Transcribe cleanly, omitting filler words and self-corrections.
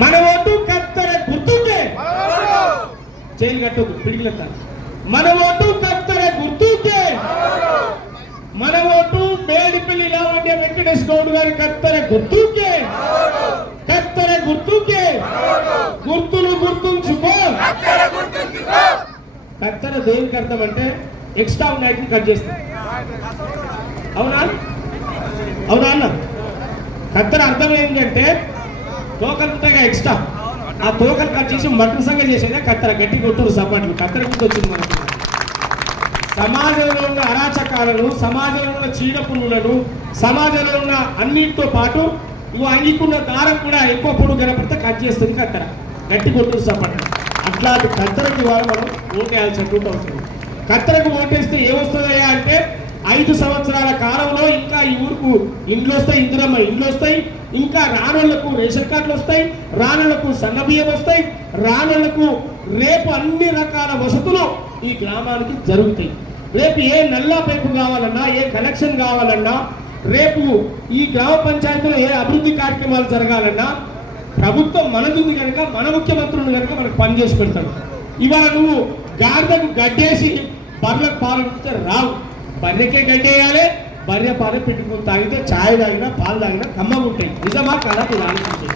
మన ఓటు కత్తెర గుర్తుకే చైన్ కట్టు పిడికిలెత్త మన ఓటు కత్తెర గుర్తుకే మన ఓటు మేడిపల్లి లావణ్య వెంకటేష్ గౌడ్ గారి కత్తెర గుర్తుకే కత్తెర గుర్తుకే గుర్తులు గుర్తుంచుకో కత్తెర దేనికి అర్థం అంటే ఎక్స్ట్రా నైట్ కట్ చేస్తాం అవునా అవునా అన్న కత్తెర అర్థం ఏంటంటే తోకలు ఉంటాయి ఎక్స్ట్రా ఆ తోకలు కట్ చేసి మటన్ సంగ చేసేదే కత్తెర గట్టి కొట్టురు సపాట్లు కత్తెర గుర్తు వచ్చింది మనకు సమాజంలో ఉన్న అరాచకాలను సమాజంలో ఉన్న చీడపురుగులను సమాజంలో ఉన్న అన్నిటితో పాటు నువ్వు అంగికున్న దారం కూడా ఎక్కువ పొడుగు కనపడితే కట్ చేస్తుంది కత్తెర గట్టి కొట్టురు సపాట్లు అట్లాంటి కత్తెరకి ఇవాళ మనం ఓటేయాల్సినటువంటి అవసరం కత్తెరకు ఓటేస్తే ఏమొస్తుందయ్యా అంటే 5 సంవత్సరాల కాలంలో ఇంకా ఈ ఊరుకు ఇండ్లు వస్తాయి ఇందిరమ్మ ఇండ్లు వస్తాయి ఇంకా రానోళ్లకు రేషన్ కార్డులు వస్తాయి రానోళ్లకు సన్నబియ్యం వస్తాయి రానోళ్లకు రేపు అన్ని రకాల వసతులు ఈ గ్రామానికి జరుగుతాయి రేపు ఏ నల్లా పైపు కావాలన్నా ఏ కనెక్షన్ కావాలన్నా రేపు ఈ గ్రామ పంచాయతీలో ఏ అభివృద్ధి కార్యక్రమాలు జరగాలన్నా ప్రభుత్వం మనదుంది కనుక మన ముఖ్యమంత్రులు కనుక మనకు పనిచేసి పెడతాడు ఇవాళ నువ్వు గాడిదకు గడ్డేసి బర్రెలకు పాలు రావు బర్రెకే గడ్డేయాలి బర్రె పాలు పెట్టుకుని తాగితే ఛాయ్ తాగినా పాలు తాగినా కమ్మగా ఉంటాయి నిజమా కదా మీరు ఆలోచించండి